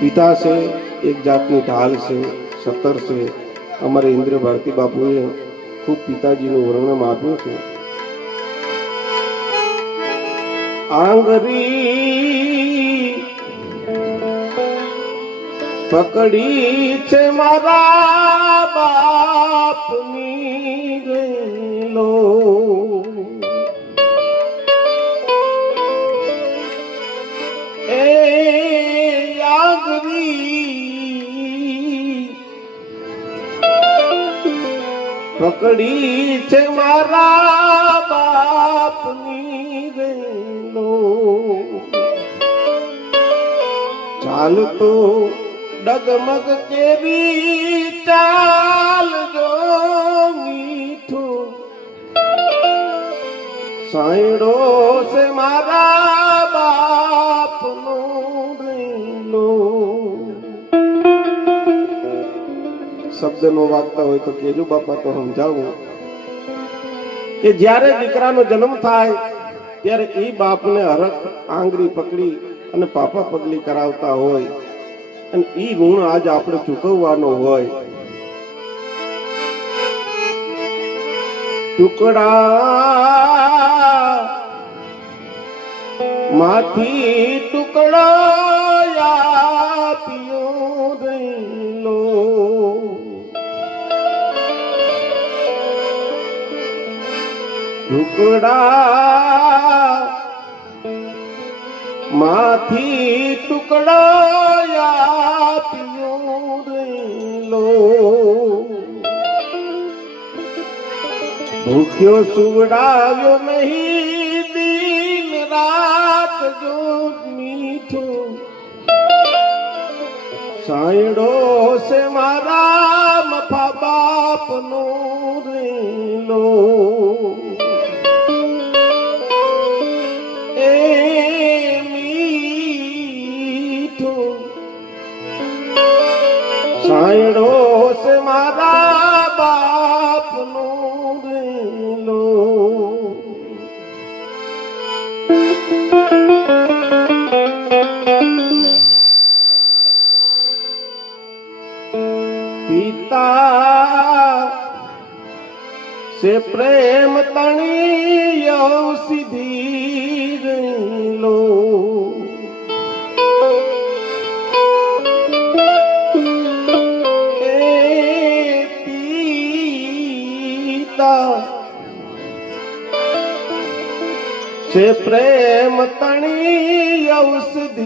પિતા છે એક જાતની ઢાલ છે, સતર છે. અમારે ઇન્દ્ર ભારતી બાપુએ ખૂબ પિતાજીનું વર્ણન આપ્યું છે. આંગરી પકડી છે મારા બાપની રેલો, એ આંગરી પકડી છે મારા બાપની રેલો, ચાલતો ડગમગ કેવી ચાલજો મીઠું, સાયડો છે મારા બાપનો રેલો. શબ્દ નો વાગતા હોય તો કેજો બાપા, તો સમજાવું કે જ્યારે દીકરાનો જન્મ થાય ત્યારે એ બાપને હરખ આંગળી પકડી અને પાપા પગલી કરાવતા હોય, અને ઈ ઋણ આજ આપણે ચૂકવવાનો હોય. ટુકડા માંથી ટુકડો આપ્યો રેલો, ટુકડા માંથી ટુકડો આપ્યો રેલો, ભૂખ્યો સુવડાવ્યો નહીં દિન રાત જો મીઠો, સાયડો છે મારા મફા બાપનો રેલો, એ મીઠો સાયડો છે મારા બાપનો રેલો. પિતા से प्रेम तणी सीधी रेलो, ए पीता से प्रेम तणी औषधि